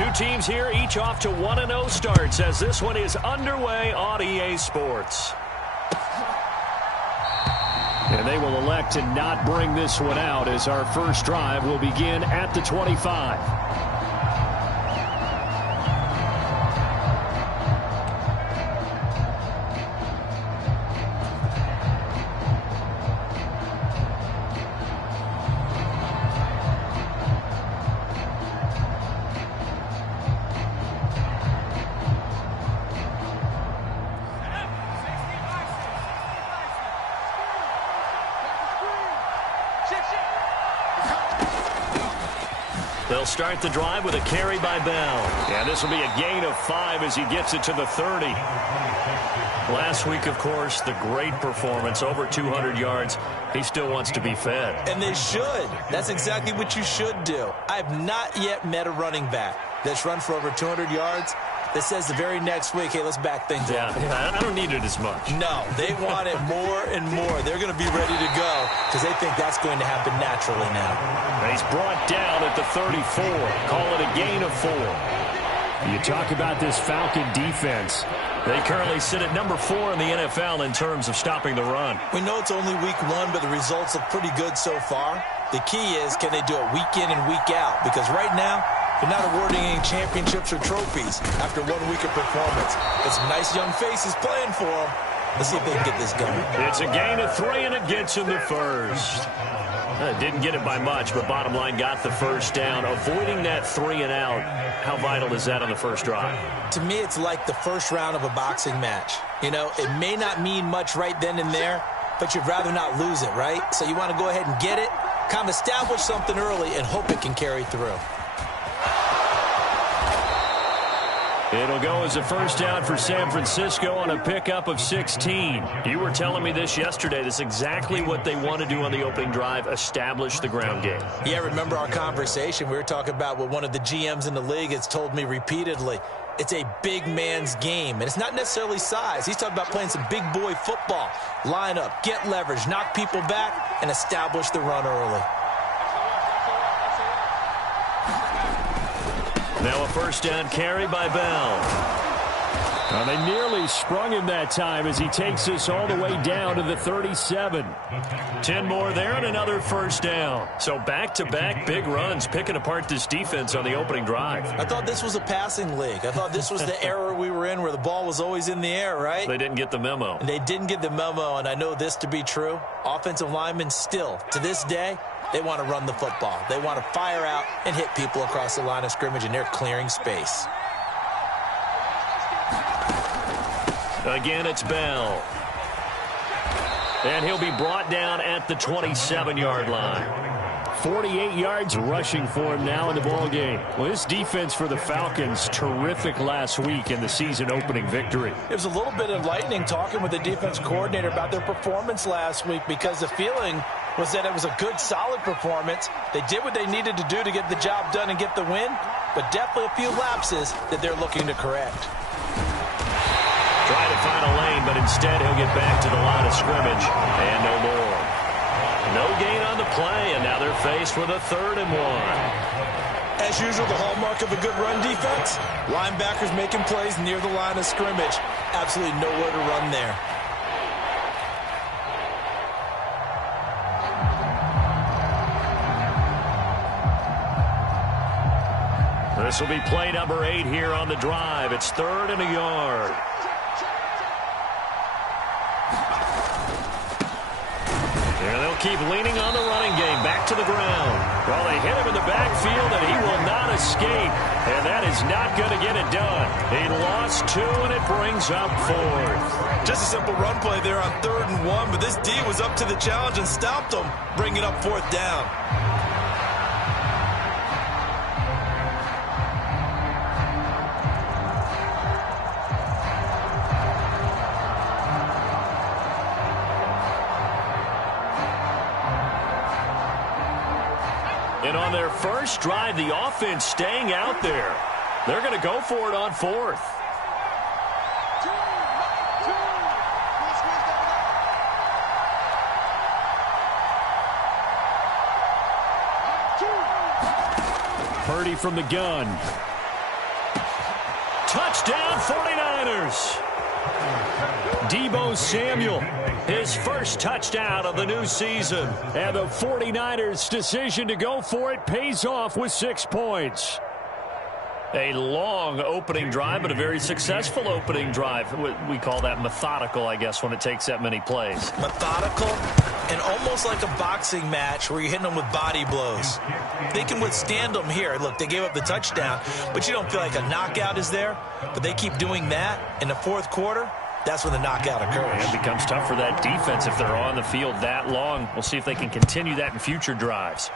Two teams here, each off to 1-0 starts as this one is underway on EA Sports. And they will elect to not bring this one out as our first drive will begin at the 25. They'll start the drive with a carry by Bell. And this will be a gain of 5 as he gets it to the 30. Last week, of course, the great performance, over 200 yards. He still wants to be fed. And they should. That's exactly what you should do. I've not yet met a running back that's run for over 200 yards that says the very next week, hey, let's back things up. Yeah, I don't need it as much. No, they want it more and more. They're going to be ready to go because they think that's going to happen naturally now. And he's brought down at the 34. Call it a gain of 4. You talk about this Falcon defense. They currently sit at number 4 in the NFL in terms of stopping the run. We know it's only week 1, but the results look pretty good so far. The key is, can they do it week in and week out? Because right now, they're not awarding any championships or trophies after 1 week of performance. But some nice young faces playing for them. Let's see if they can get this going. It's a gain of 3, and it gets him the first. Didn't get it by much, but bottom line got the first down. Avoiding that 3 and out, how vital is that on the first drive? To me, it's like the first round of a boxing match. You know, it may not mean much right then and there, but you'd rather not lose it, right? So you want to go ahead and get it, kind of establish something early, and hope it can carry through. It'll go as a first down for San Francisco on a pickup of 16. You were telling me this yesterday. This is exactly what they want to do on the opening drive, establish the ground game. Yeah, remember our conversation? We were talking about what one of the GMs in the league has told me repeatedly. It's a big man's game, and it's not necessarily size. He's talking about playing some big boy football. Line up, get leverage, knock people back, and establish the run early. Now a first down carry by Bell. They nearly sprung him that time as he takes us all the way down to the 37. 10 more there and another first down. So back-to-back big runs picking apart this defense on the opening drive. I thought this was a passing league. I thought this was the era we were in where the ball was always in the air, right? They didn't get the memo. And they didn't get the memo, and I know this to be true. Offensive linemen still, to this day, they want to run the football. They want to fire out and hit people across the line of scrimmage, and they're clearing space. Again, it's Bell. And he'll be brought down at the 27-yard line. 48 yards rushing for him now in the ballgame. Well, this defense for the Falcons, terrific last week in the season-opening victory. It was a little bit enlightening talking with the defense coordinator about their performance last week because the feeling was that it was a good, solid performance. They did what they needed to do to get the job done and get the win, but definitely a few lapses that they're looking to correct. Try to find a lane, but instead he'll get back to the line of scrimmage, and no more. No gain on the play, and now they're faced with a 3rd and 1. As usual, the hallmark of a good run defense, linebackers making plays near the line of scrimmage. Absolutely nowhere to run there. This will be play number 8 here on the drive. It's 3rd and a yard. And they'll keep leaning on the running game. Back to the ground. Well, they hit him in the backfield, and he will not escape. And that is not going to get it done. He lost 2, and it brings up 4th. Just a simple run play there on 3rd and 1, but this D was up to the challenge and stopped him, bringing up 4th down. And on their first drive, the offense staying out there. They're going to go for it on 4th. Purdy from the gun. Touchdown 49ers. Deebo Samuel, his first touchdown of the new season. And the 49ers' decision to go for it pays off with 6 points. A long opening drive, but a very successful opening drive. We call that methodical, I guess, when it takes that many plays. Methodical and almost like a boxing match where you're hitting them with body blows. They can withstand them here. Look, they gave up the touchdown, but you don't feel like a knockout is there. But they keep doing that in the fourth quarter. That's when the knockout occurs. It becomes tough for that defense if they're on the field that long. We'll see if they can continue that in future drives.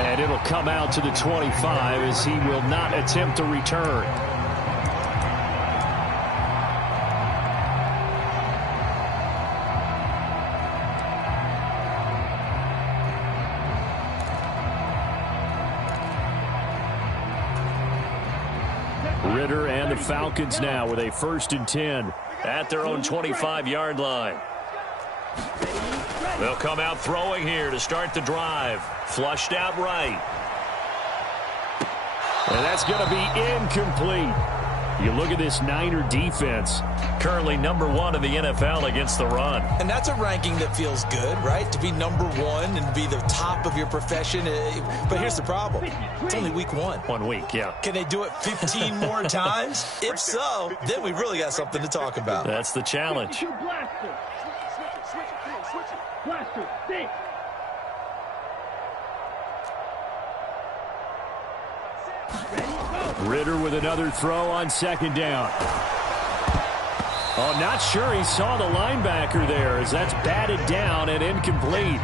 And it'll come out to the 25 as he will not attempt to return. Ritter and the Falcons now with a 1st and 10 at their own 25-yard line. They'll come out throwing here to start the drive. Flushed out right. And that's going to be incomplete. You look at this Niner defense, currently #1 in the NFL against the run. And that's a ranking that feels good, right? To be #1 and be the top of your profession. But here's the problem. It's only week 1. 1 week, yeah. Can they do it 15 more times? If so, then we really got something to talk about. That's the challenge. Ritter with another throw on 2nd down. Oh, not sure he saw the linebacker there as that's batted down and incomplete.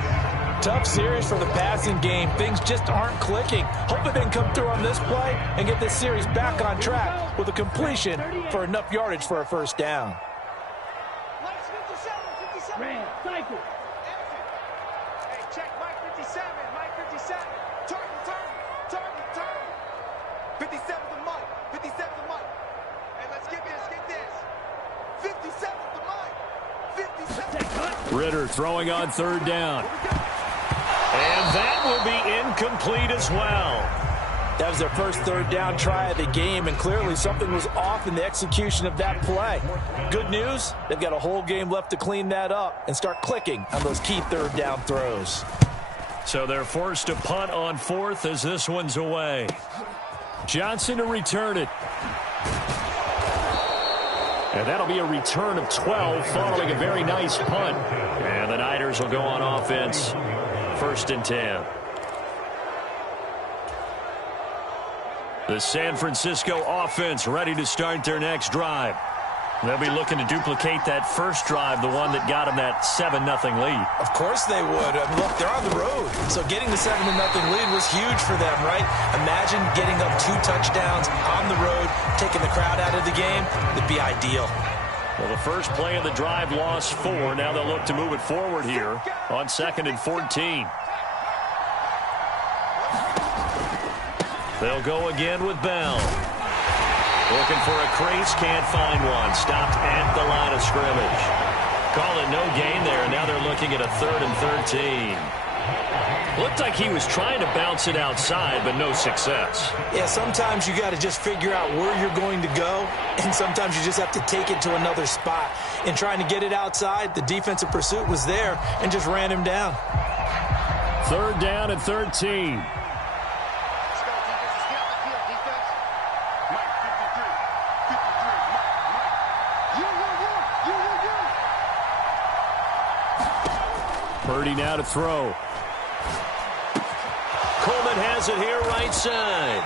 Tough series for the passing game. Things just aren't clicking. Hopefully they can come through on this play and get this series back on track with a completion for enough yardage for a 1st down. Ritter throwing on 3rd down. And that will be incomplete as well. That was their first 3rd down try of the game, and clearly something was off in the execution of that play. Good news, they've got a whole game left to clean that up and start clicking on those key 3rd down throws. So they're forced to punt on 4th as this one's away. Johnson to return it. And that'll be a return of 12 following a very nice punt. And the Niners will go on offense. 1st and 10. The San Francisco offense ready to start their next drive. They'll be looking to duplicate that first drive, the one that got them that 7-0 lead. Of course they would. Look, they're on the road. So getting the 7-0 lead was huge for them, right? Imagine getting up 2 touchdowns on the road, taking the crowd out of the game. It'd be ideal. Well, the first play of the drive lost 4. Now they'll look to move it forward here on 2nd and 14. They'll go again with Bell. Looking for a crease, can't find one. Stopped at the line of scrimmage. Call it no gain there, and now they're looking at a 3rd and 13. Looked like he was trying to bounce it outside, but no success. Yeah, sometimes you got to just figure out where you're going to go, and sometimes you just have to take it to another spot. In trying to get it outside, the defensive pursuit was there and just ran him down. 3rd down and 13. Purdy now to throw. Coleman has it here right side.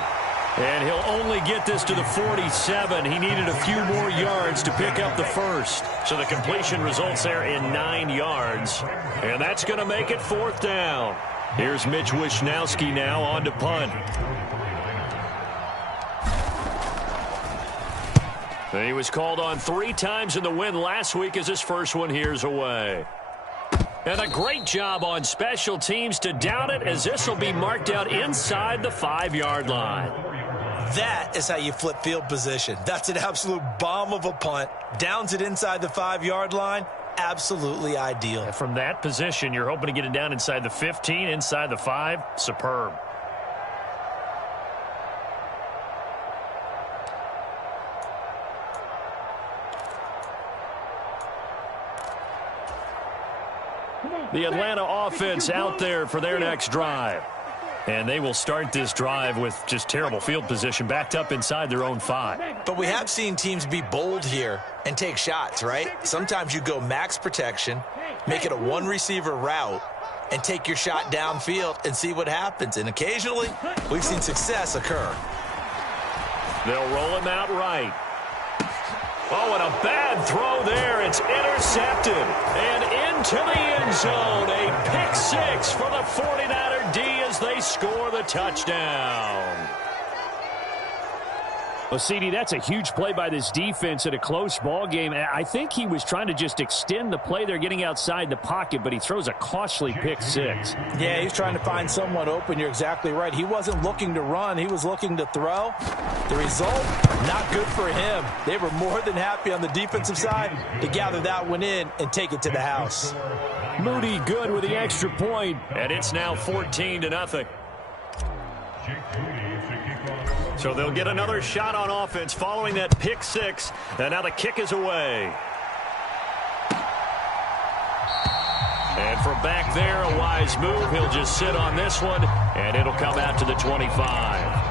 And he'll only get this to the 47. He needed a few more yards to pick up the first. So the completion results there in 9 yards. And that's going to make it 4th down. Here's Mitch Wishnowski now on to punt. He was called on 3 times in the win last week as his first one here's away. And a great job on special teams to down it as this will be marked out inside the 5-yard line. That is how you flip field position. That's an absolute bomb of a punt. Downs it inside the 5-yard line. Absolutely ideal. And from that position, you're hoping to get it down inside the 15, inside the 5. Superb. The Atlanta offense out there for their next drive. And they will start this drive with just terrible field position, backed up inside their own 5. But we have seen teams be bold here and take shots, right? Sometimes you go max protection, make it a one-receiver route, and take your shot downfield and see what happens. And occasionally, we've seen success occur. They'll roll him out right. Oh, and a bad throw there. It's intercepted. And into the end zone. A pick 6 for the 49er D as they score the touchdown. Well, CD, that's a huge play by this defense in a close ball game. I think he was trying to just extend the play. They're getting outside the pocket, but he throws a costly pick 6. Yeah, he's trying to find someone open. You're exactly right. He wasn't looking to run. He was looking to throw. The result, not good for him. They were more than happy on the defensive side to gather that one in and take it to the house. Moody good with the extra point, and it's now 14-0. So they'll get another shot on offense following that pick 6, and now the kick is away. And from back there, a wise move. He'll just sit on this one, and it'll come out to the 25.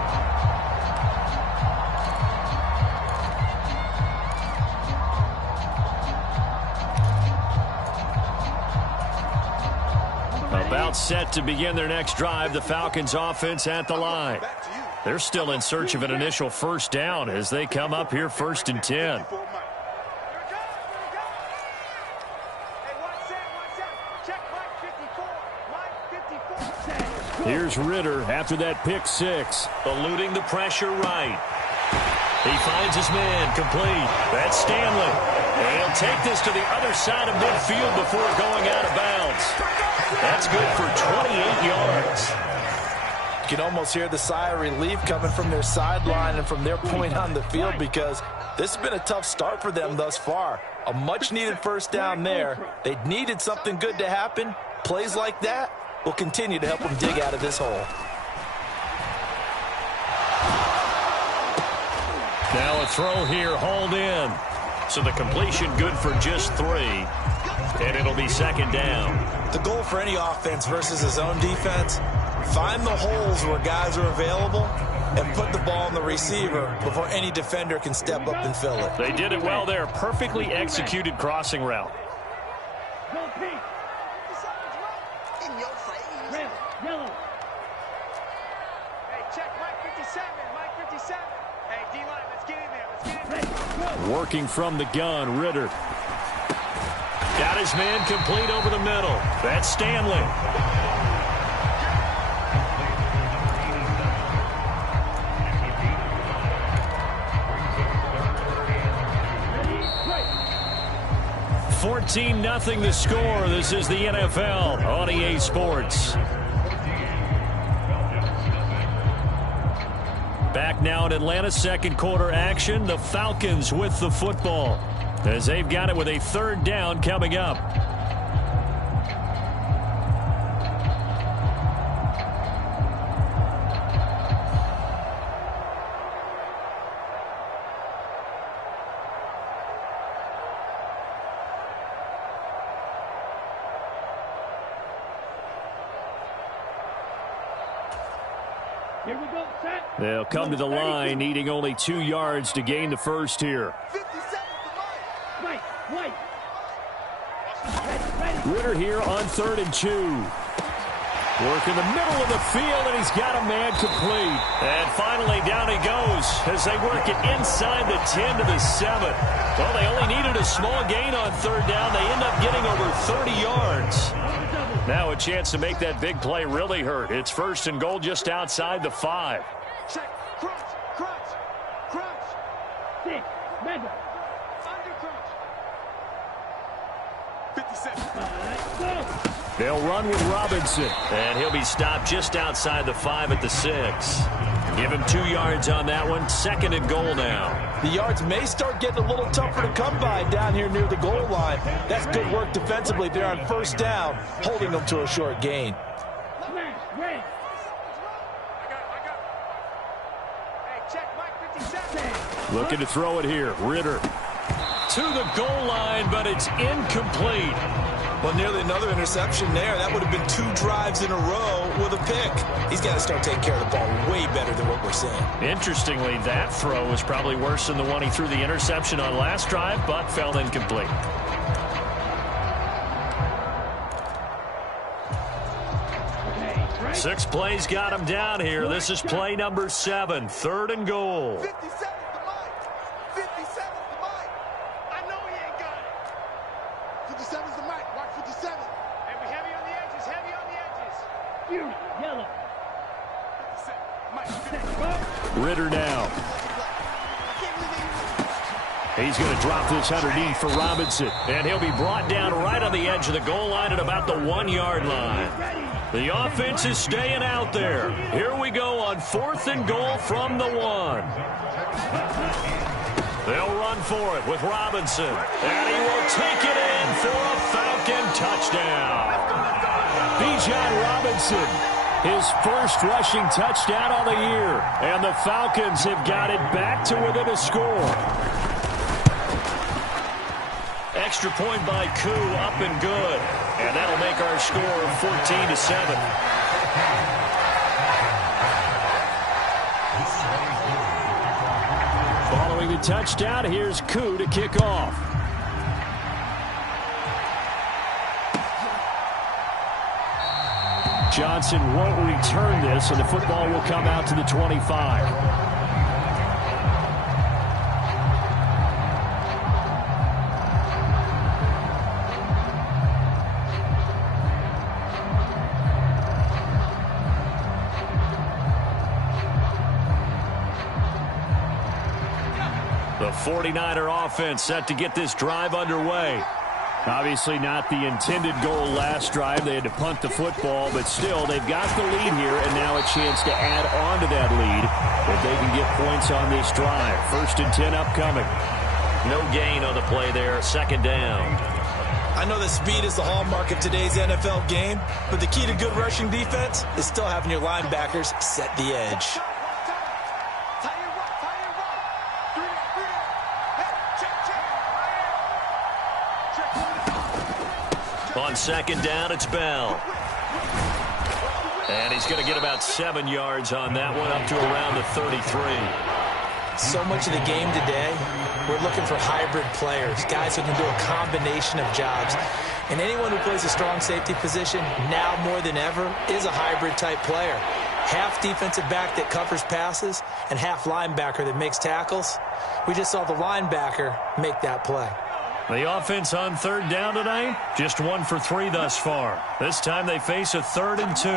About set to begin their next drive, the Falcons offense at the line. They're still in search of an initial first down as they come up here 1st and 10. Here's Ritter after that pick 6. Eluding the pressure right. He finds his man complete. That's Stanley. And he'll take this to the other side of midfield before going out of bounds. That's good for 28 yards. You can almost hear the sigh of relief coming from their sideline and from their point on the field because this has been a tough start for them thus far. A much-needed first down there. They needed something good to happen. Plays like that will continue to help them dig out of this hole. Now a throw here, hauled in. So the completion good for just 3. And it'll be 2nd down. The goal for any offense versus his own defense, find the holes where guys are available and put the ball on the receiver before any defender can step up and fill it. They did it well there. Perfectly executed crossing route. Working from the gun, Ritter. Got his man complete over the middle. That's Stanley. (14-0) the score. This is the NFL on EA Sports. Back now in Atlanta, second quarter action. The Falcons with the football as they've got it with a 3rd down coming up. Here we go, set. They'll come to the line, needing only 2 yards to gain the first here. Right. Ritter here on 3rd and 2. Work in the middle of the field, and he's got a man complete. And finally, down he goes as they work it inside the 10 to the 7. Well, they only needed a small gain on 3rd down. They end up getting over 30 yards. Now a chance to make that big play really hurt. It's 1st and goal just outside the 5. Check. Crunch. 6. Mega. Under crunch. 57. They'll run with Robinson. And he'll be stopped just outside the 5 at the 6. Give him 2 yards on that one. 2nd and goal now. The yards may start getting a little tougher to come by down here near the goal line. That's good work defensively. They're on 1st down, holding them to a short gain. Looking to throw it here. Ritter to the goal line, but it's incomplete. Well, nearly another interception there. That would have been 2 drives in a row with a pick. He's got to start taking care of the ball way better than what we're seeing. Interestingly, that throw was probably worse than the one he threw the interception on last drive, but fell incomplete. Six plays got him down here. This is play number 7, 3rd and goal. 57's the mic. 57's the mic. I know he ain't got it. 57's the mic. Watch 57. And we heavy on the edges. Heavy on the edges. You yellow. 57. Mike. Ritter now. He's going to drop this underneath for Robinson. And he'll be brought down right on the edge of the goal line at about the 1-yard line. The offense is staying out there. Here we go on 4th and goal from the 1. They'll run for it with Robinson. And he will take it in for a Falcon touchdown. Bijan Robinson, his first rushing touchdown on the year. And the Falcons have got it back to within a score. Extra point by Koo, up and good. And that'll make our score 14-7. Following the touchdown, here's Koo to kick off. Johnson won't return this, and the football will come out to the 25. The 49er offense set to get this drive underway. Obviously not the intended goal last drive. They had to punt the football, but still they've got the lead here, and now a chance to add on to that lead if they can get points on this drive. 1st and 10 upcoming. No gain on the play there. 2nd down. I know that speed is the hallmark of today's NFL game, but the key to good rushing defense is still having your linebackers set the edge. On 2nd down, it's Bell. And he's going to get about 7 yards on that one, up to around the 33. So much of the game today, we're looking for hybrid players, guys who can do a combination of jobs. And anyone who plays a strong safety position, now more than ever, is a hybrid-type player. Half defensive back that covers passes and half linebacker that makes tackles. We just saw the linebacker make that play. The offense on 3rd down tonight, just 1 for 3 thus far. This time they face a 3rd and 2.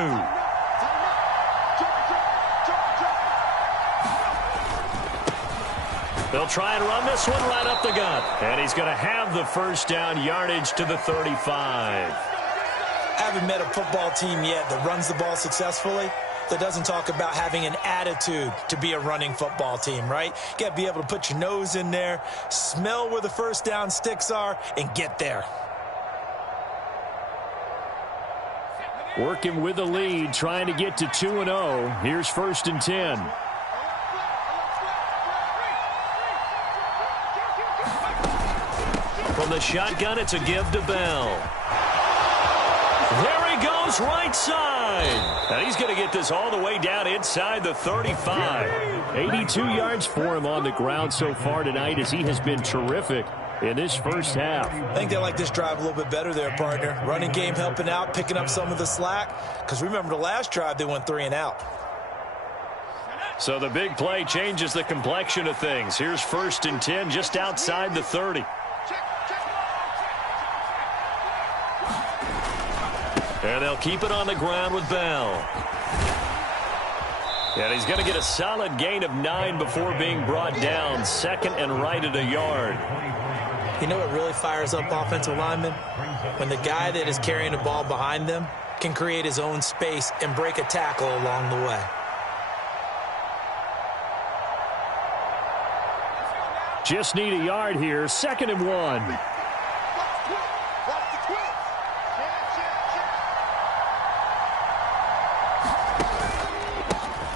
They'll try and run this one right up the gut. And he's going to have the 1st down yardage to the 35. I haven't met a football team yet that runs the ball successfully that doesn't talk about having an attitude to be a running football team, right? You got to be able to put your nose in there, smell where the 1st down sticks are, and get there. Working with the lead, trying to get to 2-0. Here's 1st and 10. From the shotgun, it's a give to Bell. There he goes, right side. And he's going to get this all the way down inside the 35. 82 yards for him on the ground so far tonight, as he has been terrific in this first half. I think they like this drive a little bit better there, partner. Running game helping out, picking up some of the slack. Because remember, the last drive, they went 3 and out. So the big play changes the complexion of things. Here's 1st and 10 just outside the 30. And they'll keep it on the ground with Bell. And he's going to get a solid gain of 9 before being brought down. 2nd and right at a yard. You know what really fires up offensive linemen? When the guy that is carrying the ball behind them can create his own space and break a tackle along the way. Just need a yard here. 2nd and 1.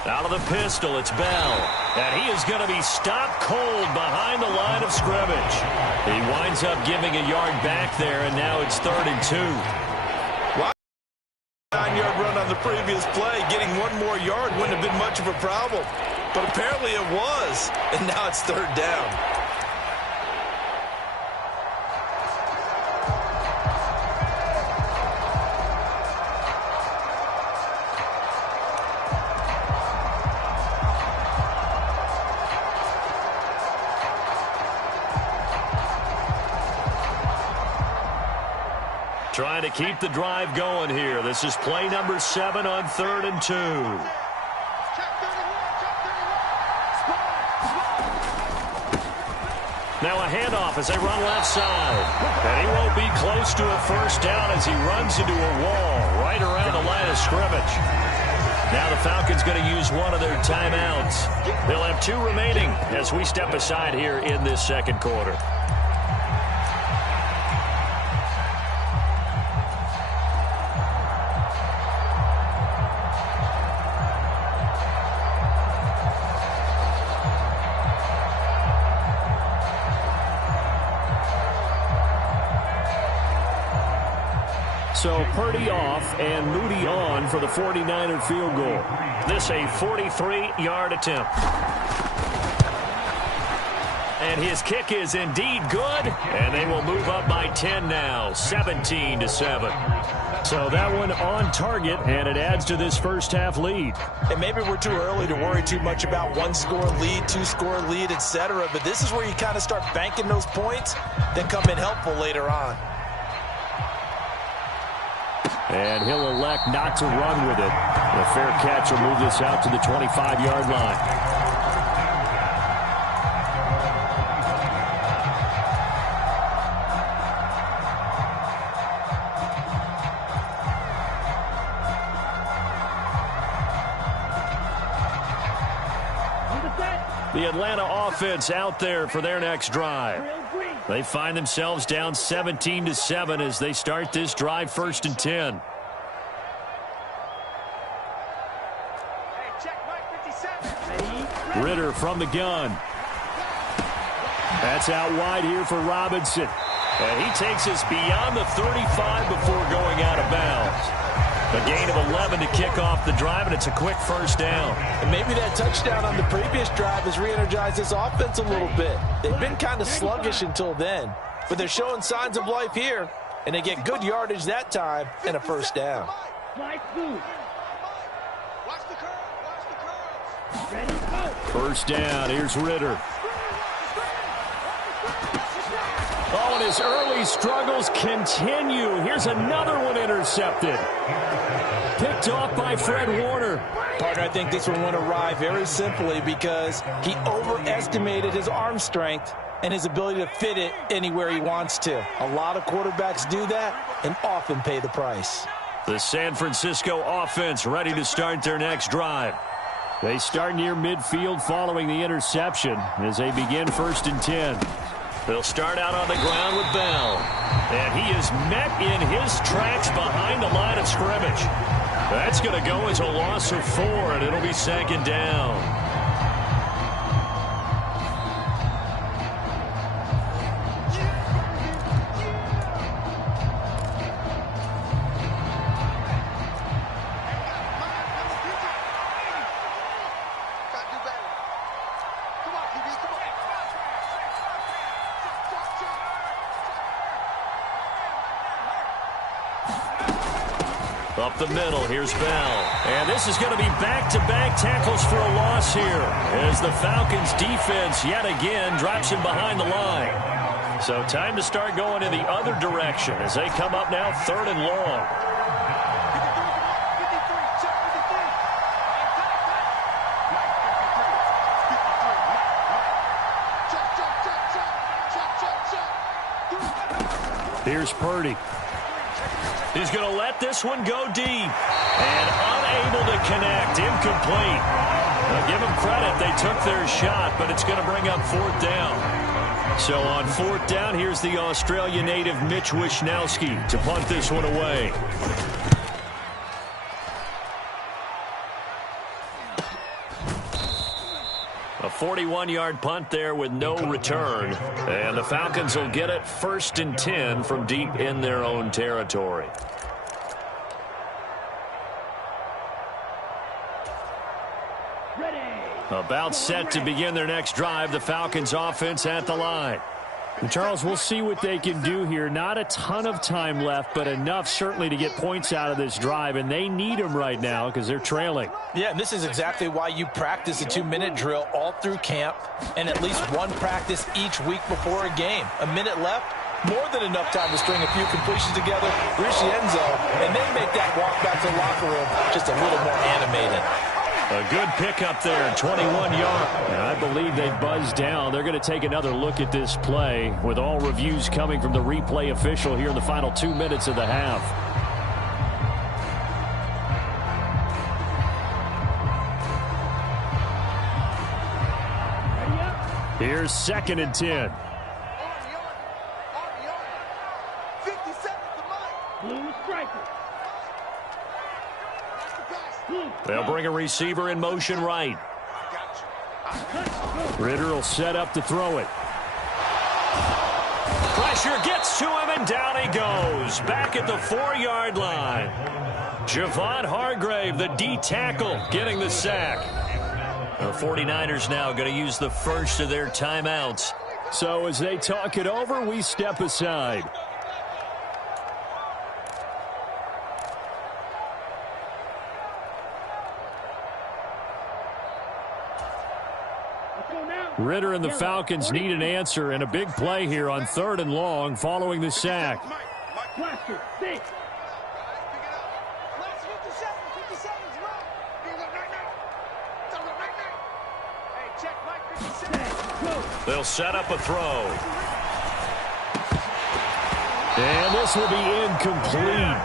Now of the pistol. It's Bell. And he is going to be stopped cold behind the line of scrimmage. He winds up giving a yard back there, and now it's 3rd and 2. 9-yard run on the previous play. Getting one more yard wouldn't have been much of a problem. But apparently it was. And now it's 3rd down. Trying to keep the drive going here. This is play number 7 on 3rd and 2. Now a handoff as they run left side. And he won't be close to a first down as he runs into a wall right around the line of scrimmage. Now the Falcons going to use one of their timeouts. They'll have 2 remaining as we step aside here in this second quarter. So Purdy off and Moody on for the 49er field goal. This a 43-yard attempt. And his kick is indeed good. And they will move up by 10 now, 17-7. So that one on target, and it adds to this first half lead. And maybe we're too early to worry too much about 1-score lead, 2-score lead, etc. But this is where you kind of start banking those points, then come in helpful later on. And he'll elect not to run with it. A fair catch will move this out to the 25-yard line. The Atlanta offense out there for their next drive. They find themselves down 17-7 as they start this drive 1st and 10. Ritter from the gun. That's out wide here for Robinson. And he takes us beyond the 35 before going out of bounds. A gain of 11 to kick off the drive, and it's a quick first down. And maybe that touchdown on the previous drive has re-energized this offense a little bit. They've been kind of sluggish until then, but they're showing signs of life here, and they get good yardage that time and a first down. First down, here's Ritter. Oh, and his early struggles continue. Here's another one intercepted. Picked off by Fred Warner. Partner, I think this one went awry very simply because he overestimated his arm strength and his ability to fit it anywhere he wants to. A lot of quarterbacks do that and often pay the price. The San Francisco offense ready to start their next drive. They start near midfield following the interception as they begin 1st and 10. They'll start out on the ground with Bell. And he is met in his tracks behind the line of scrimmage. That's going to go as a loss of 4, and it'll be 2nd down. Up the middle, here's Bell. And this is going to be back-to-back tackles for a loss here as the Falcons defense yet again drops him behind the line. So time to start going in the other direction as they come up now 3rd and long. Here's Purdy. He's going to let this one go deep. And unable to connect. Incomplete. Now give them credit. They took their shot, but it's going to bring up 4th down. So on 4th down, here's the Australia native Mitch Wishnowsky to punt this one away. 41-yard punt there with no return. And the Falcons will get it 1st and 10 from deep in their own territory. About set to begin their next drive. The Falcons offense at the line. And Charles, we'll see what they can do here. Not a ton of time left, but enough certainly to get points out of this drive, and they need them right now because they're trailing. Yeah, and this is exactly why you practice a 2-minute drill all through camp and at least one practice each week before a game. A minute left, more than enough time to string a few completions together, reach the end zone, and then make that walk back to the locker room just a little more animated. A good pickup there, 21 yards. I believe they buzzed down. They're going to take another look at this play with all reviews coming from the replay official here in the final 2 minutes of the half. Here's 2nd and 10. 50 seconds to Mike. Blue striker. They'll bring a receiver in motion right. Ritter will set up to throw it. Pressure gets to him, and down he goes. Back at the 4-yard line. Javon Hargrave, the D tackle, getting the sack. The 49ers now going to use the first of their timeouts. So as they talk it over, we step aside. Ritter and the Falcons need an answer and a big play here on 3rd and long following the sack. They'll set up a throw. And this will be incomplete.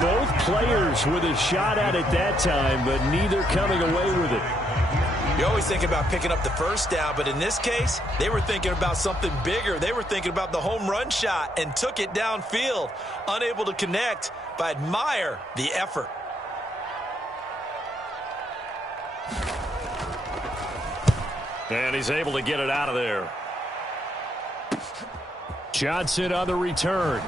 Both players with a shot at it that time, but neither coming away with it. You always think about picking up the first down, but in this case, they were thinking about something bigger. They were thinking about the home run shot and took it downfield. Unable to connect, but I admire the effort. And he's able to get it out of there. Johnson on the return.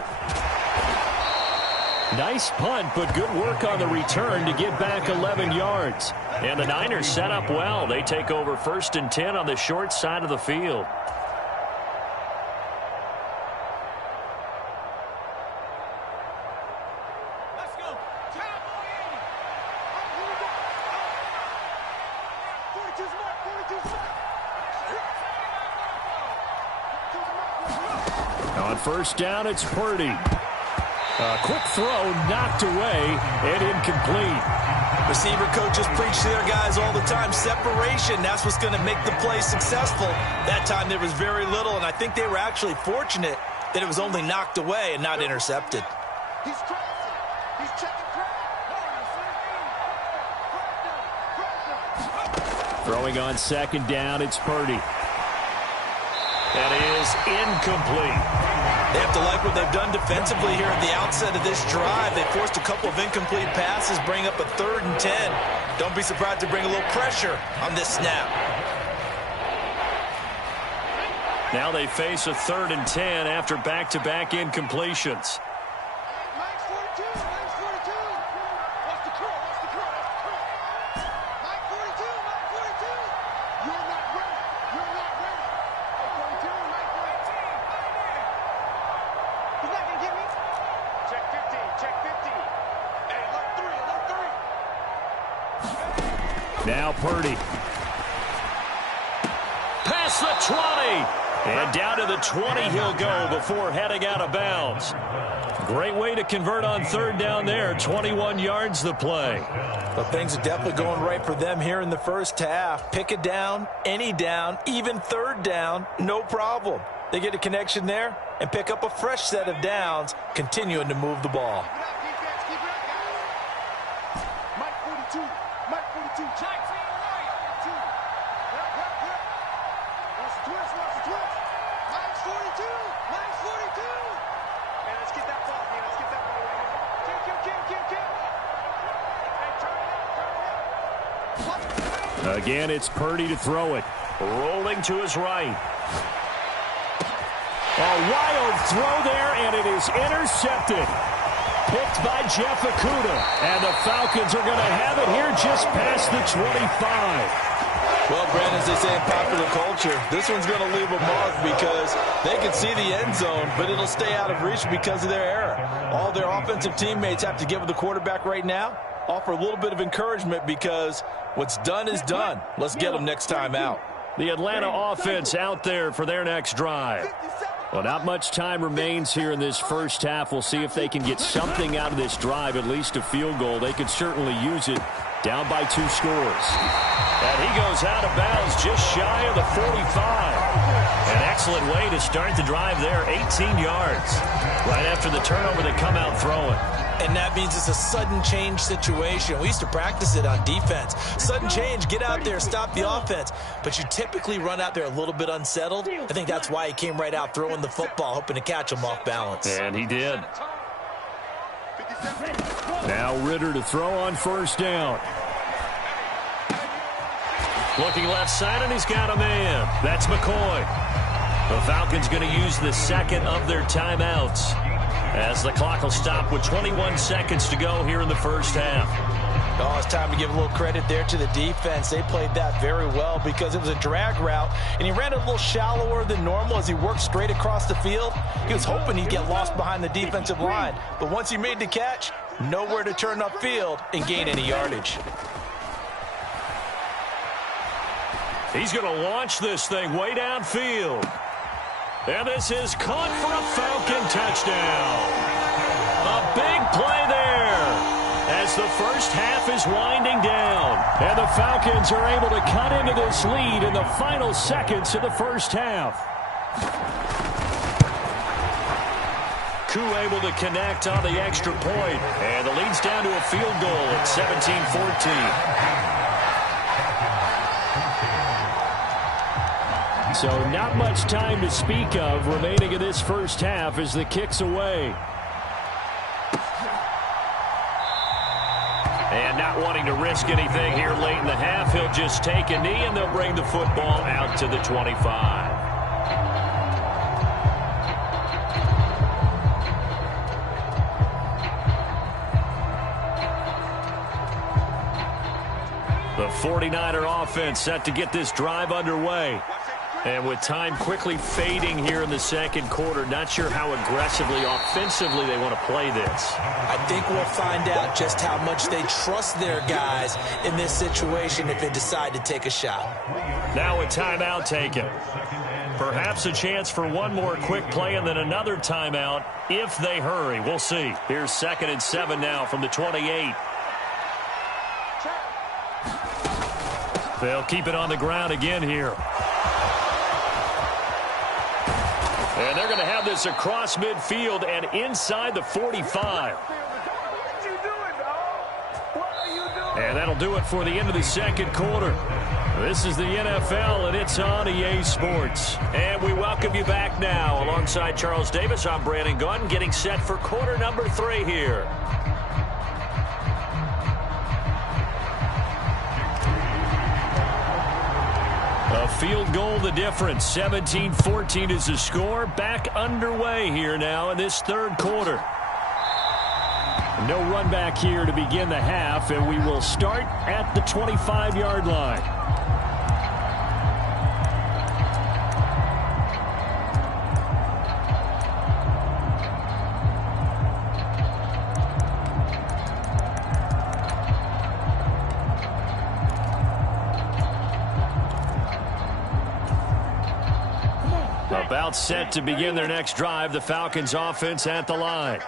Nice punt, but good work on the return to get back 11 yards. And the Niners set up well. They take over 1st and 10 on the short side of the field. Let's go. 42 smart. On 1st down, it's Purdy. A quick throw knocked away and incomplete. Receiver coaches preach to their guys all the time. Separation, that's what's going to make the play successful. That time there was very little, and I think they were actually fortunate that it was only knocked away and not intercepted. He's crossing. He's checking crack. Throwing on 2nd down, it's Purdy. That is incomplete. They have to like what they've done defensively here at the outset of this drive. They forced a couple of incomplete passes, bring up a 3rd and 10. Don't be surprised to bring a little pressure on this snap. Now they face a 3rd and 10 after back-to-back incompletions. Mike's 42. Mike's 42. Watch the curl. Watch the curl. Watch the curl. Mike 42. Mike 42. You're not ready. You're not ready. Mike 42. Mike 42. He's not going to get me. Check 15. Check 15. Hey, look 3. Look 3. Now Purdy. Past the 20. And down to the 20 he'll go before heading out of bounds. Great way to convert on 3rd down there. 21 yards the play. But things are definitely going right for them here in the first half. Pick a down, any down, even 3rd down, no problem. They get a connection there and pick up a fresh set of downs, continuing to move the ball. Keep it up, defense. Keep it up, guys. Mike 42. Mike 42. Check. Watch the twist. Watch the twist. Mike's 42. Mike's 42. Man, let's get that ball, man. Let's get that ball right here. Kill. Hey, turn it up. Again, it's Purdy to throw it. Rolling to his right. A wild throw there, and it is intercepted. Picked by Jeff Okudah. And the Falcons are going to have it here just past the 25. Well, Brandon, as they say in popular culture, this one's going to leave a mark because they can see the end zone, but it'll stay out of reach because of their error. All their offensive teammates have to give with the quarterback right now, offer a little bit of encouragement because what's done is done. Let's get them next time out. The Atlanta offense out there for their next drive. Well, not much time remains here in this first half. We'll see if they can get something out of this drive, at least a field goal. They could certainly use it. Down by 2 scores. And he goes out of bounds just shy of the 45. An excellent way to start the drive there, 18 yards. Right after the turnover, they come out throwing. And that means it's a sudden change situation. We used to practice it on defense. Sudden change, get out there, stop the offense. But you typically run out there a little bit unsettled. I think that's why he came right out throwing the football, hoping to catch him off balance. And he did. Now Ritter to throw on first down. Looking left side, and he's got a man. That's McCoy. The Falcons going to use the second of their timeouts as the clock will stop with 21 seconds to go here in the first half. Oh, it's time to give a little credit there to the defense. They played that very well because it was a drag route, and he ran a little shallower than normal as he worked straight across the field. He was hoping he'd get lost behind the defensive line, but once he made the catch, nowhere to turn upfield and gain any yardage. He's going to launch this thing way downfield. And this is caught for a Falcon touchdown. A big play there as the first half is winding down. And the Falcons are able to cut into this lead in the final seconds of the first half. Koo able to connect on the extra point. And the lead's down to a field goal at 17-14. So not much time to speak of remaining in this first half as the kick's away. And not wanting to risk anything here late in the half, he'll just take a knee and they'll bring the football out to the 25. The 49er offense set to get this drive underway. And with time quickly fading here in the second quarter, not sure how aggressively, offensively they want to play this. I think we'll find out just how much they trust their guys in this situation if they decide to take a shot. Now a timeout taken. Perhaps a chance for one more quick play and then another timeout if they hurry. We'll see. Here's 2nd and 7 now from the 28. They'll keep it on the ground again here. And they're going to have this across midfield and inside the 45. And that'll do it for the end of the second quarter. This is the NFL, and it's on EA Sports. And we welcome you back now. Alongside Charles Davis, I'm Brandon Gaudin, getting set for quarter number 3 here. A field goal the difference. 17-14 is the score. Back underway here now in this third quarter. No run back here to begin the half, and we will start at the 25-yard line. About set to begin their next drive, the Falcons offense at the line.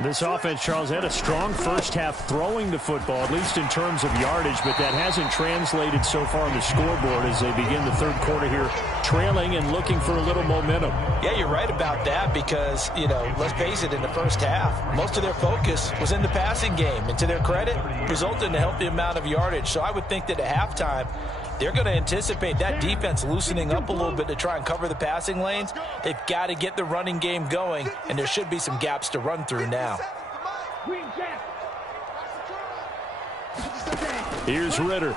This offense, Charles, had a strong first half throwing the football, at least in terms of yardage, but that hasn't translated so far on the scoreboard as they begin the third quarter here, trailing and looking for a little momentum. Yeah, you're right about that because, let's face it, in the first half, most of their focus was in the passing game, and to their credit, resulted in a healthy amount of yardage. So I would think that at halftime, they're going to anticipate that defense loosening up a little bit to try and cover the passing lanes. They've got to get the running game going, and there should be some gaps to run through now. Here's Ritter.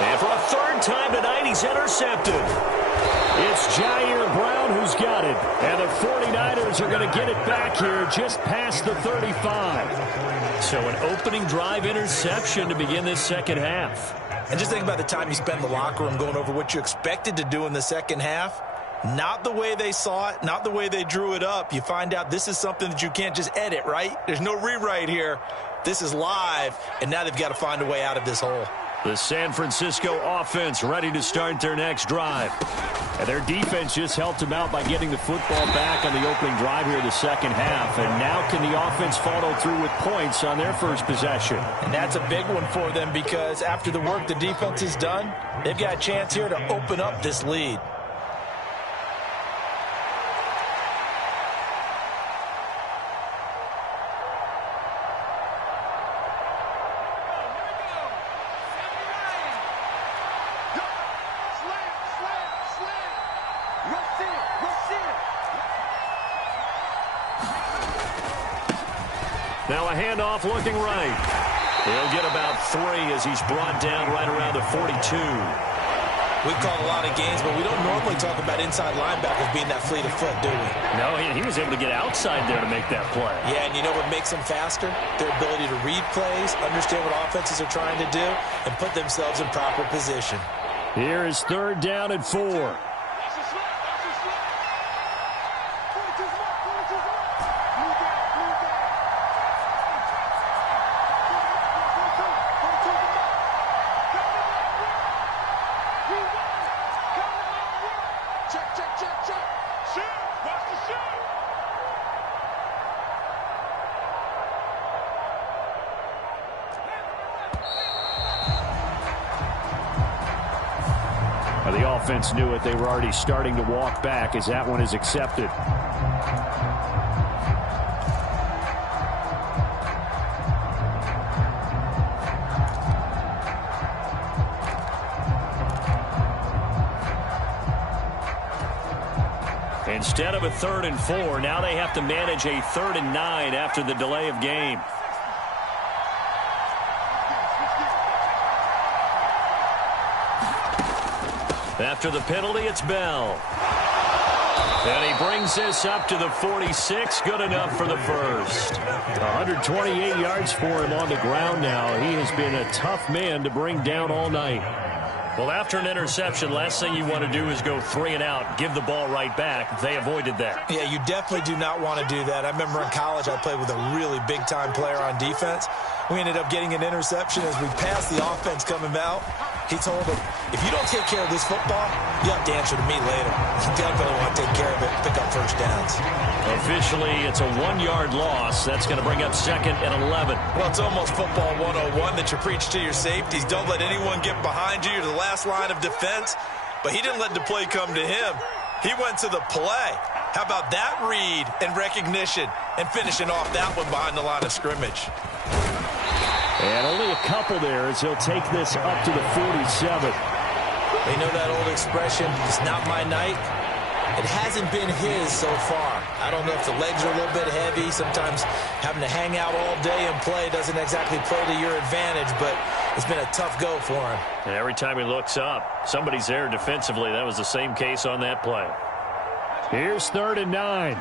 And for a third time tonight, he's intercepted. It's Jair Brown who's got it. And the 49ers are going to get it back here just past the 35. So an opening drive interception to begin this second half. And just think about the time you spent in the locker room going over what you expected to do in the second half. Not the way they saw it, not the way they drew it up. You find out this is something that you can't just edit, right? There's no rewrite here. This is live, and now they've got to find a way out of this hole. The San Francisco offense ready to start their next drive. And their defense just helped them out by getting the football back on the opening drive here in the second half. And now can the offense follow through with points on their first possession? And that's a big one for them because after the work the defense has done, they've got a chance here to open up this lead. Now a handoff looking right. He'll get about 3 as he's brought down right around the 42. We've called a lot of games, but we don't normally talk about inside linebackers being that fleet of foot, do we? No, he was able to get outside there to make that play. Yeah, and you know what makes them faster? Their ability to read plays, understand what offenses are trying to do, and put themselves in proper position. Here is third down and 4. The offense knew it. They were already starting to walk back as that one is accepted. Instead of a 3rd and 4, now they have to manage a 3rd and 9 after the delay of game. After the penalty, it's Bell. And he brings this up to the 46. Good enough for the first. 128 yards for him on the ground now. He has been a tough man to bring down all night. Well, after an interception, last thing you want to do is go 3 and out, give the ball right back. They avoided that. Yeah, you definitely do not want to do that. I remember in college I played with a really big-time player on defense. We ended up getting an interception as we passed the offense coming out. He told him, if you don't take care of this football, you have to answer to me later. You definitely want to take care of it and pick up first downs. Officially, it's a 1-yard loss. That's going to bring up 2nd and 11. Well, it's almost football 101 that you preach to your safeties. Don't let anyone get behind you. You're the last line of defense. But he didn't let the play come to him. He went to the play. How about that read and recognition and finishing off that one behind the line of scrimmage? And only a couple there as he'll take this up to the 47. They know that old expression, it's not my night. It hasn't been his so far. I don't know if the legs are a little bit heavy. Sometimes having to hang out all day and play doesn't exactly play to your advantage, but it's been a tough go for him. And every time he looks up, somebody's there defensively. That was the same case on that play. Here's 3rd and 9.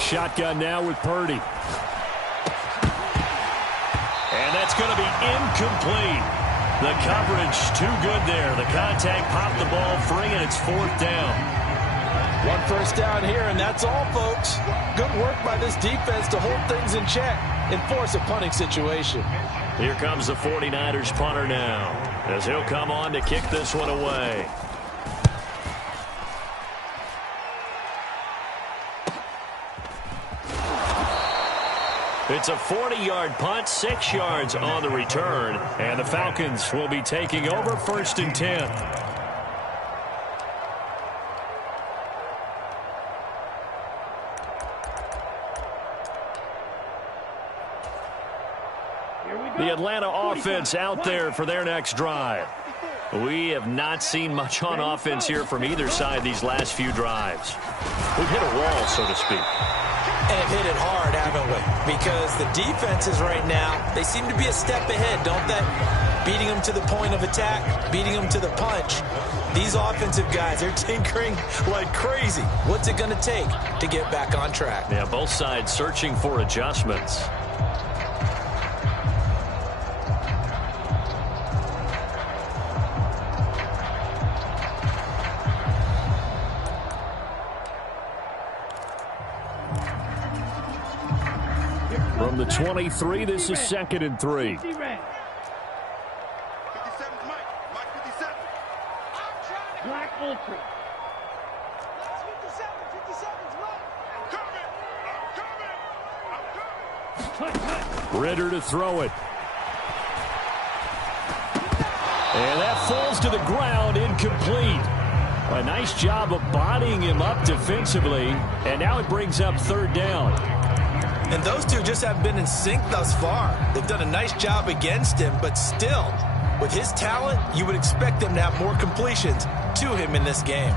Shotgun now with Purdy. And that's going to be incomplete. The coverage too good there. The contact popped the ball free, and it's 4th down. 1 first down here, and that's all, folks. Good work by this defense to hold things in check and force a punting situation. Here comes the 49ers punter now, as he'll come on to kick this one away. It's a 40-yard punt, 6 yards on the return, and the Falcons will be taking over 1st and 10. The Atlanta offense out there for their next drive. We have not seen much on offense here from either side these last few drives. We've hit a wall, so to speak. And hit it hard, haven't we? Because the defenses right now, they seem to be a step ahead, don't they? Beating them to the point of attack, beating them to the punch. These offensive guys, they're tinkering like crazy. What's it going to take to get back on track? Yeah, both sides searching for adjustments. From the 23, this is 2nd and 3. 57's Mike. Mike 57. Black Ultra. That's 57's Mike. I'm coming. Ritter to throw it. And that falls to the ground, incomplete. A nice job of bodying him up defensively, and now it brings up 3rd down. And those two just have been in sync thus far. They've done a nice job against him, but still, with his talent, you would expect them to have more completions to him in this game.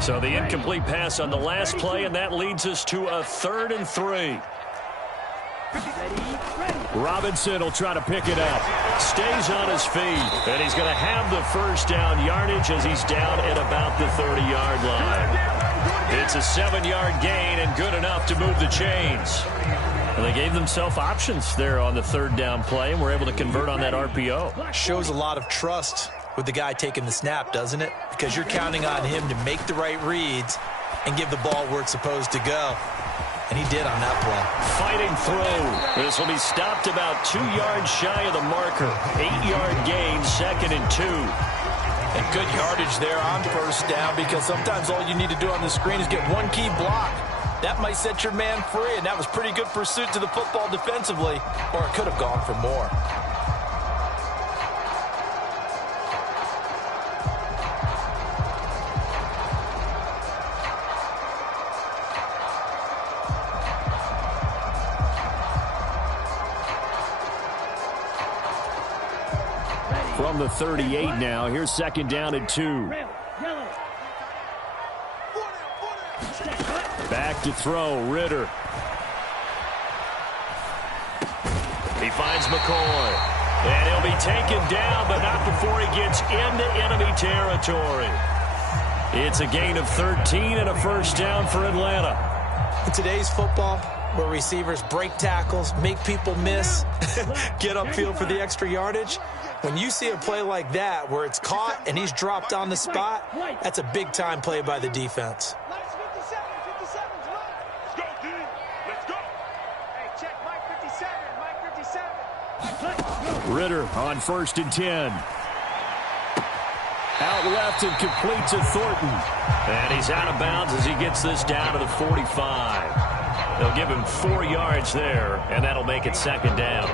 So the incomplete pass on the last play, and that leads us to a 3rd and 3. Robinson will try to pick it up. Stays on his feet, and he's going to have the 1st down yardage as he's down at about the 30-yard line. It's a 7-yard gain and good enough to move the chains. And they gave themselves options there on the 3rd down play and were able to convert on that RPO. Shows a lot of trust with the guy taking the snap, doesn't it? Because you're counting on him to make the right reads and give the ball where it's supposed to go. And he did on that play. Fighting through. This will be stopped about 2 yards shy of the marker. 8-yard gain, 2nd and 2. And good yardage there on 1st down, because sometimes all you need to do on the screen is get one key block. That might set your man free, and that was pretty good pursuit to the football defensively, or it could have gone for more. From the 38 now, here's 2nd down and 2. Back to throw, Ritter. He finds McCoy. And he'll be taken down, but not before he gets into enemy territory. It's a gain of 13 and a 1st down for Atlanta. In today's football, where receivers break tackles, make people miss, get upfield for the extra yardage, when you see a play like that where it's caught and he's dropped on the spot, that's a big-time play by the defense. Nice 57's Mike. Let's go, D. Let's go. Hey, check Mike 57. Mike 57. Ritter on 1st and 10. Out left and complete to Thornton. And he's out of bounds as he gets this down to the 45. They'll give him 4 yards there, and that'll make it 2nd down.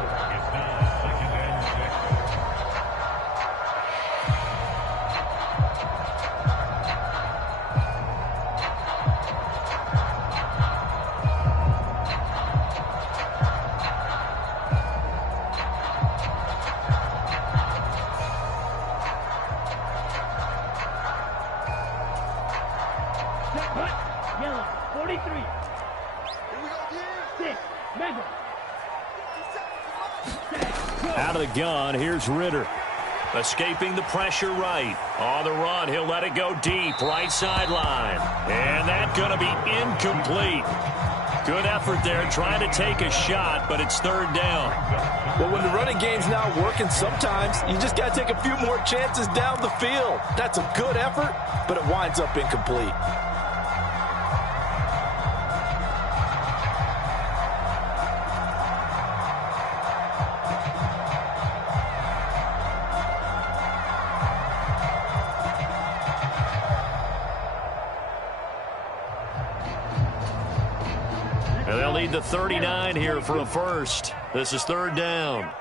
Yellow, 43. Here we go, D. 6, Mega. Out of the gun, here's Ritter. Escaping the pressure right. On the run, he'll let it go deep, right sideline. And that's going to be incomplete. Good effort there, trying to take a shot, but it's 3rd down. Well, when the running game's not working, sometimes you just got to take a few more chances down the field. That's a good effort, but it winds up incomplete. And they'll need the 39 here for a 1st. This is 3rd down.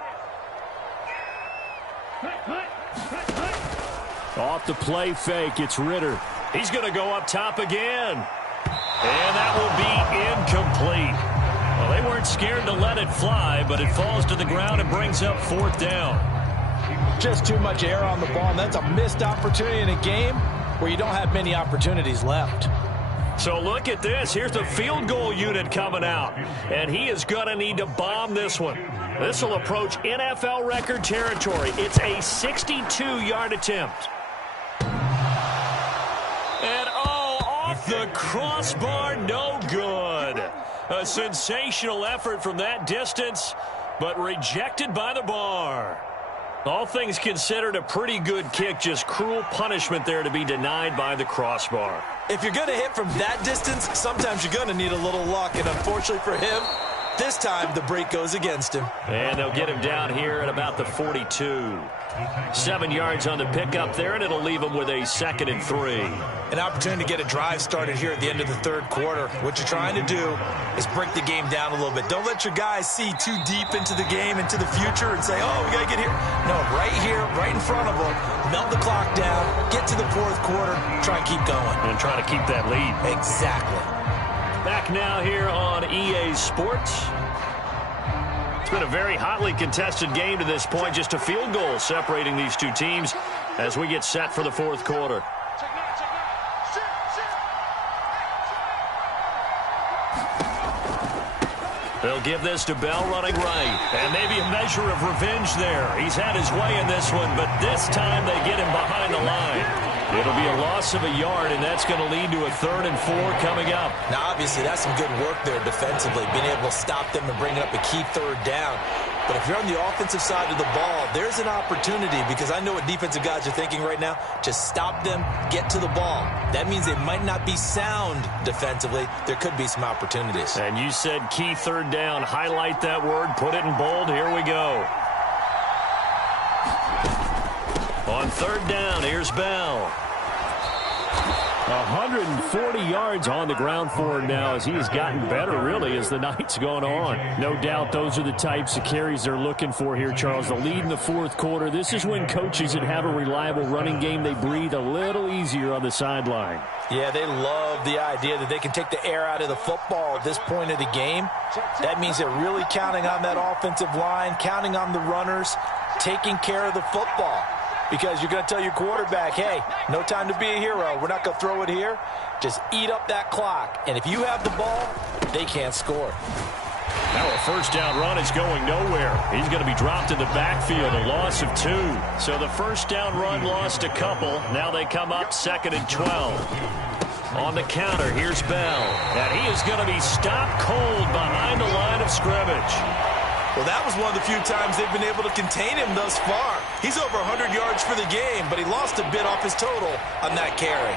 Off the play fake, it's Ritter. He's going to go up top again. And that will be incomplete. Well, they weren't scared to let it fly, but it falls to the ground and brings up 4th down. Just too much air on the ball, and that's a missed opportunity in a game where you don't have many opportunities left. So look at this. Here's the field goal unit coming out, and he is going to need to bomb this one. This will approach NFL record territory. It's a 62-yard attempt. And, oh, off the crossbar, no good. A sensational effort from that distance, but rejected by the bar. All things considered, a pretty good kick, just cruel punishment there to be denied by the crossbar. If you're going to hit from that distance, sometimes you're going to need a little luck, and unfortunately for him, this time the break goes against him. And they'll get him down here at about the 42. 7 yards on the pickup there, and it'll leave him with a 2nd and 3. An opportunity to get a drive started here at the end of the third quarter. What you're trying to do is break the game down a little bit. Don't let your guys see too deep into the game, into the future, and say, oh, we got to get here. No, right here, right in front of them, melt the clock down, get to the fourth quarter, try and keep going. And try to keep that lead. Exactly. Back now here on EA Sports. It's been a very hotly contested game to this point. Just a field goal separating these two teams as we get set for the fourth quarter. They'll give this to Bell running right. And maybe a measure of revenge there. He's had his way in this one, but this time they get him behind the line. It'll be a loss of a yard, and that's going to lead to a 3rd and 4 coming up. Now, obviously, that's some good work there defensively, being able to stop them and bring up a key 3rd down. But if you're on the offensive side of the ball, there's an opportunity, because I know what defensive guys are thinking right now. Just stop them, get to the ball. That means they might not be sound defensively. There could be some opportunities. And you said key 3rd down. Highlight that word, put it in bold. Here we go. On 3rd down, here's Bell. 140 yards on the ground for him now as he has gotten better, really, as the night's gone on. No doubt those are the types of carries they're looking for here, Charles. The lead in the fourth quarter. This is when coaches that have a reliable running game, they breathe a little easier on the sideline. Yeah, they love the idea that they can take the air out of the football at this point of the game. That means they're really counting on that offensive line, counting on the runners, taking care of the football. Because you're going to tell your quarterback, hey, no time to be a hero. We're not going to throw it here. Just eat up that clock. And if you have the ball, they can't score. Now a first down run is going nowhere. He's going to be dropped in the backfield, a loss of 2. So the first down run lost a couple. Now they come up 2nd and 12. On the counter, here's Bell. And he is going to be stopped cold behind the line of scrimmage. Well, that was one of the few times they've been able to contain him thus far. He's over 100 yards for the game, but he lost a bit off his total on that carry.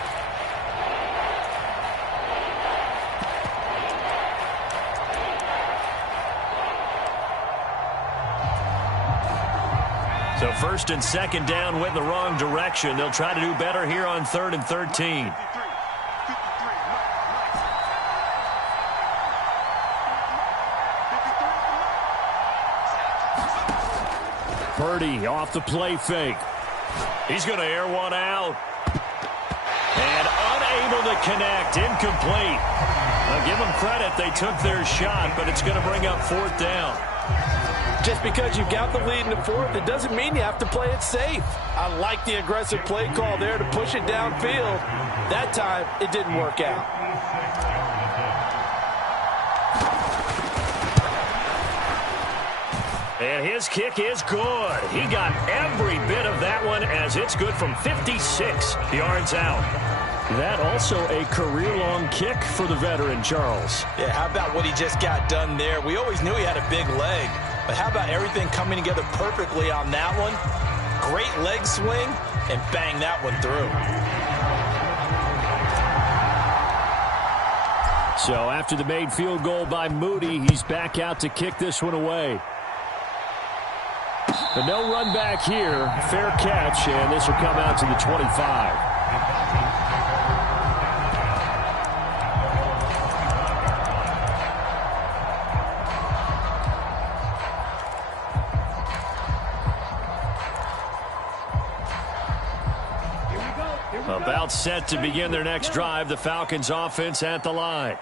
So 1st and 2nd down went in the wrong direction. They'll try to do better here on 3rd and 13. Purdy off the play fake. He's going to air one out. And unable to connect. Incomplete. Now give them credit. They took their shot, but it's going to bring up 4th down. Just because you've got the lead in the 4th, it doesn't mean you have to play it safe. I like the aggressive play call there to push it downfield. That time, it didn't work out. And his kick is good. He got every bit of that one as it's good from 56 yards out. That also a career-long kick for the veteran, Charles. Yeah, how about what he just got done there? We always knew he had a big leg, but how about everything coming together perfectly on that one? Great leg swing, and bang that one through. So after the made field goal by Moody, he's back out to kick this one away. But no run back here. Fair catch, and this will come out to the 25. About set to begin their next drive. The Falcons offense at the line.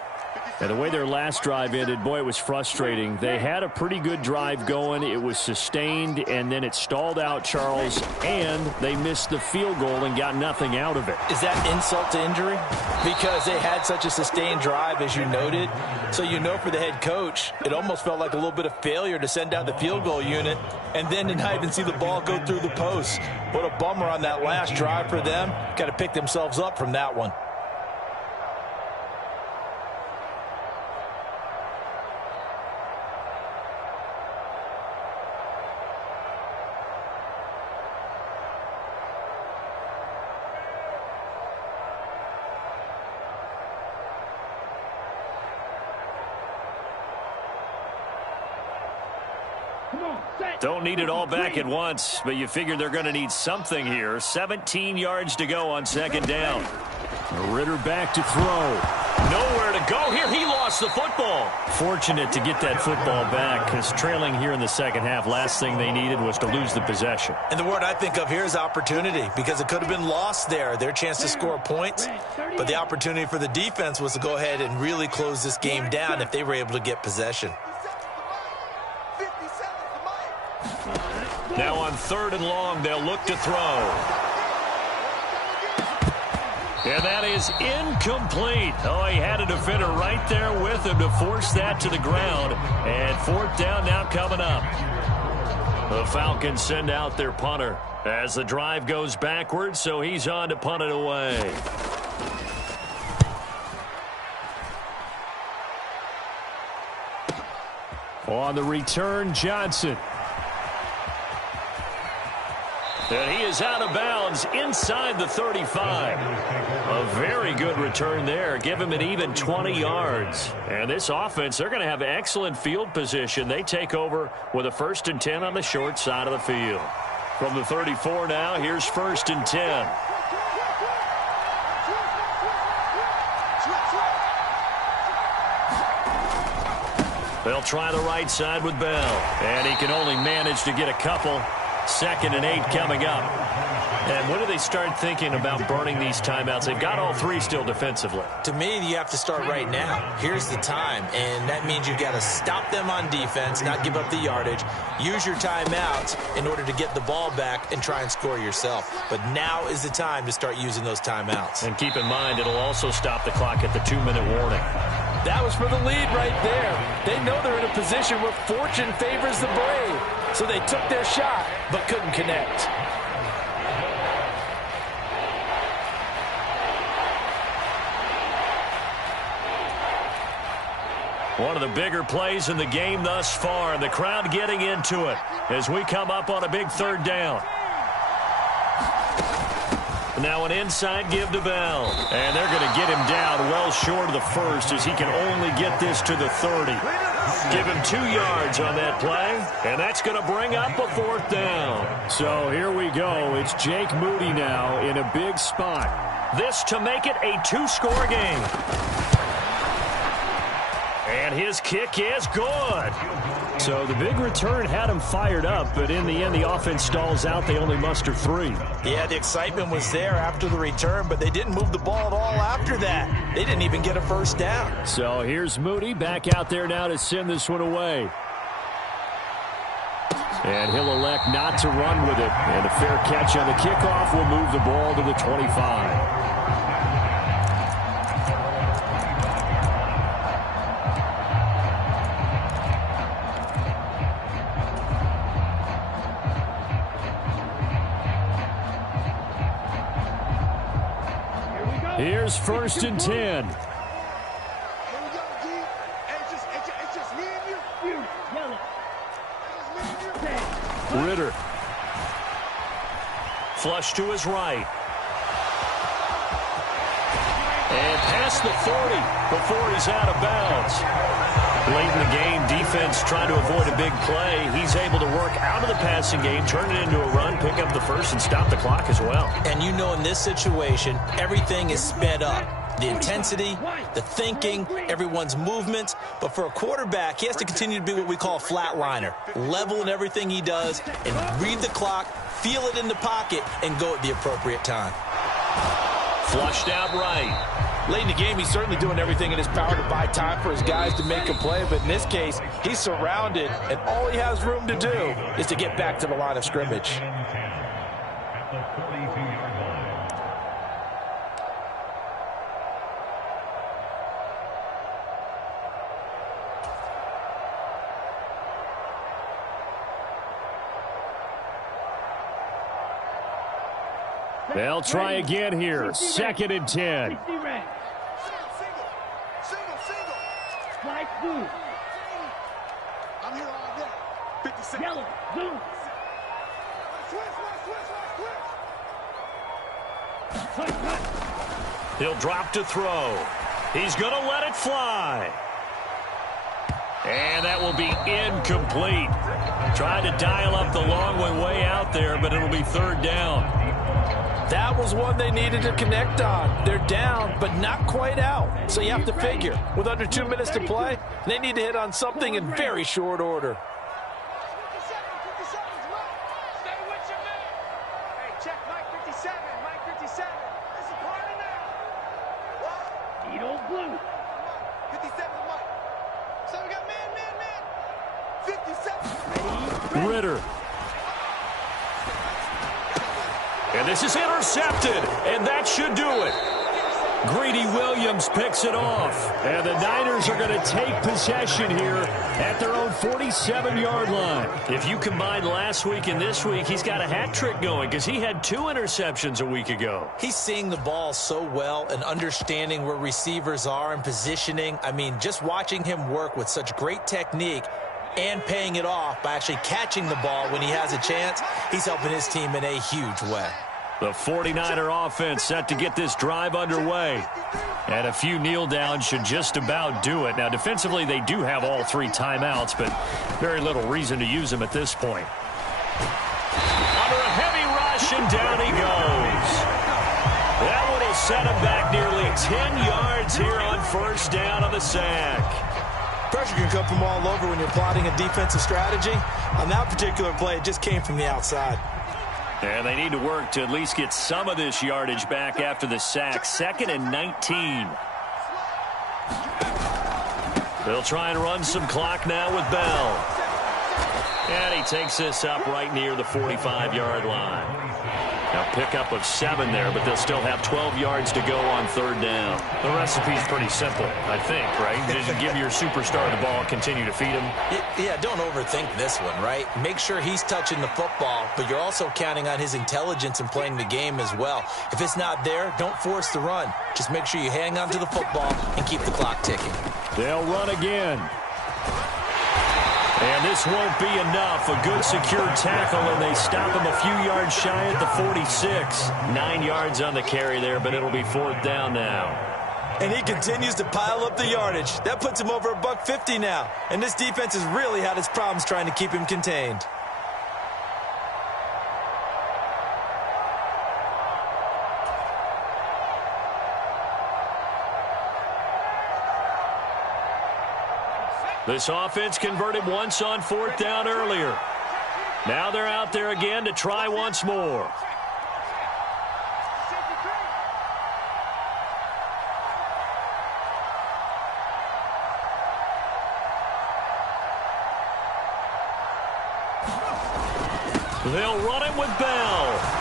And the way their last drive ended, boy, it was frustrating. They had a pretty good drive going. It was sustained, and then it stalled out, Charles, and they missed the field goal and got nothing out of it. Is that insult to injury? Because they had such a sustained drive, as you noted. So you know for the head coach, it almost felt like a little bit of failure to send out the field goal unit and then to not even see the ball go through the post. What a bummer on that last drive for them. Got to pick themselves up from that one. Don't need it all back at once, but you figure they're going to need something here. 17 yards to go on second down. Ritter back to throw. Nowhere to go here. He lost the football. Fortunate to get that football back, because trailing here in the second half, last thing they needed was to lose the possession. And the word I think of here is opportunity, because it could have been lost there, their chance to score points. But the opportunity for the defense was to go ahead and really close this game down if they were able to get possession. Now on 3rd and long, they'll look to throw. And that is incomplete. Oh, he had a defender right there with him to force that to the ground. And 4th down now coming up. The Falcons send out their punter as the drive goes backwards, so he's on to punt it away. On the return, Johnson. And he is out of bounds inside the 35. A very good return there. Give him an even 20 yards. And this offense, they're going to have excellent field position. They take over with a 1st and 10 on the short side of the field. From the 34 now, here's 1st and 10. They'll try the right side with Bell. And he can only manage to get a couple. 2nd and 8 coming up. And when do they start thinking about burning these timeouts? They've got all 3 still defensively. To me, you have to start right now. Here's the time, and that means you've got to stop them on defense, not give up the yardage. Use your timeouts in order to get the ball back and try and score yourself. But now is the time to start using those timeouts. And keep in mind, it'll also stop the clock at the 2-minute warning. That was for the lead right there. They know they're in a position where fortune favors the brave. So they took their shot, but couldn't connect. One of the bigger plays in the game thus far, and the crowd getting into it as we come up on a big 3rd down. Now an inside give to Bell. And they're going to get him down well short of the 1st as he can only get this to the 30. Give him 2 yards on that play, and that's going to bring up a 4th down. So here we go. It's Jake Moody now in a big spot. This to make it a 2-score game. And his kick is good. So the big return had him fired up, but in the end, the offense stalls out. They only muster 3. Yeah, the excitement was there after the return, but they didn't move the ball at all after that. They didn't even get a 1st down. So here's Moody back out there now to send this one away. And he'll elect not to run with it. And a fair catch on the kickoff will move the ball to the 25. Here's 1st and 10. Here we go, D. It's just me and you. Yellow. It's just me and you. Ritter. Flush to his right. And past the 40 before he's out of bounds. Late in the game, defense trying to avoid a big play. He's able to work out of the passing game, turn it into a run, pick up the 1st, and stop the clock as well. And you know in this situation, everything is sped up. The intensity, the thinking, everyone's movement. But for a quarterback, he has to continue to be what we call a flatliner. Level in everything he does and read the clock, feel it in the pocket, and go at the appropriate time. Flushed out right. Late in the game, he's certainly doing everything in his power to buy time for his guys to make a play. But in this case, he's surrounded, and all he has room to do is to get back to the line of scrimmage. They'll try again here. 2nd and 10. Fly blue. I'm here all day. 56. Yellow. Blue. He'll drop to throw. He's going to let it fly. And that will be incomplete. Trying to dial up the long one way out there, but it'll be 3rd down. That was one they needed to connect on. They're down, but not quite out. So you have to figure, with under 2 minutes to play, they need to hit on something in very short order. 57's Mike. Stay with your man. Hey, check Mike 57. Mike 57. This is part of now. Eat old blue. 57's Mike. So we got man. 57. Ritter. And this is intercepted, and that should do it. Greedy Williams picks it off. And the Niners are going to take possession here at their own 47-yard line. If you combine last week and this week, he's got a hat trick going because he had 2 interceptions a week ago. He's seeing the ball so well and understanding where receivers are and positioning. I mean, just watching him work with such great technique and paying it off by actually catching the ball when he has a chance, he's helping his team in a huge way. The 49er offense set to get this drive underway. And a few kneel downs should just about do it. Now, defensively, they do have all 3 timeouts, but very little reason to use them at this point. Under a heavy rush, and down he goes. That one will set him back nearly 10 yards here on 1st down on the sack. Pressure can come from all over when you're plotting a defensive strategy. On that particular play, it just came from the outside. And they need to work to at least get some of this yardage back after the sack. 2nd and 19. They'll try and run some clock now with Bell. And he takes this up right near the 45-yard line. Now pickup of 7 there, but they'll still have 12 yards to go on 3rd down. The recipe's pretty simple, I think, right? Just give your superstar the ball, continue to feed him. Yeah, don't overthink this one, right? Make sure he's touching the football, but you're also counting on his intelligence in playing the game as well. If it's not there, don't force the run. Just make sure you hang on to the football and keep the clock ticking. They'll run again. And this won't be enough. A good secure tackle, and they stop him a few yards shy at the 46. 9 yards on the carry there, but it'll be 4th down now. And he continues to pile up the yardage. That puts him over $150 now. And this defense has really had its problems trying to keep him contained. This offense converted once on 4th down earlier. Now they're out there again to try once more. They'll run it with Bell.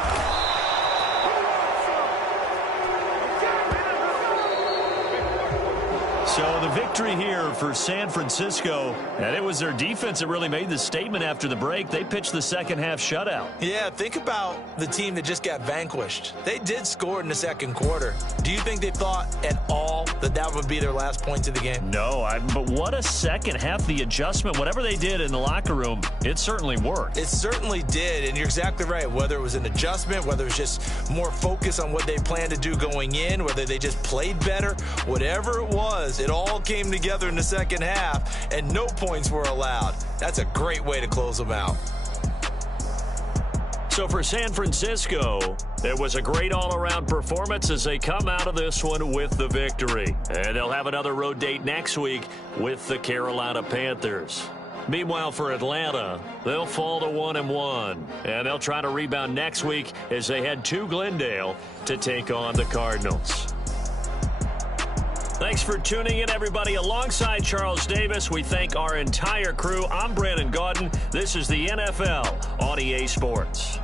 So the victory here for San Francisco, and it was their defense that really made the statement after the break. They pitched the second half shutout. Yeah, think about the team that just got vanquished. They did score in the 2nd quarter. Do you think they thought at all that that would be their last points of the game? No, but what a second half. The adjustment, whatever they did in the locker room, it certainly worked. It certainly did, and you're exactly right. Whether it was an adjustment, whether it was just more focus on what they planned to do going in, whether they just played better, whatever it was, it all came together in the second half, and no points were allowed. That's a great way to close them out. So for San Francisco, it was a great all-around performance as they come out of this one with the victory. And they'll have another road date next week with the Carolina Panthers. Meanwhile, for Atlanta, they'll fall to 1-1. And they'll try to rebound next week as they head to Glendale to take on the Cardinals. Thanks for tuning in, everybody. Alongside Charles Davis, we thank our entire crew. I'm Brandon Gaudin. This is the NFL on EA Sports.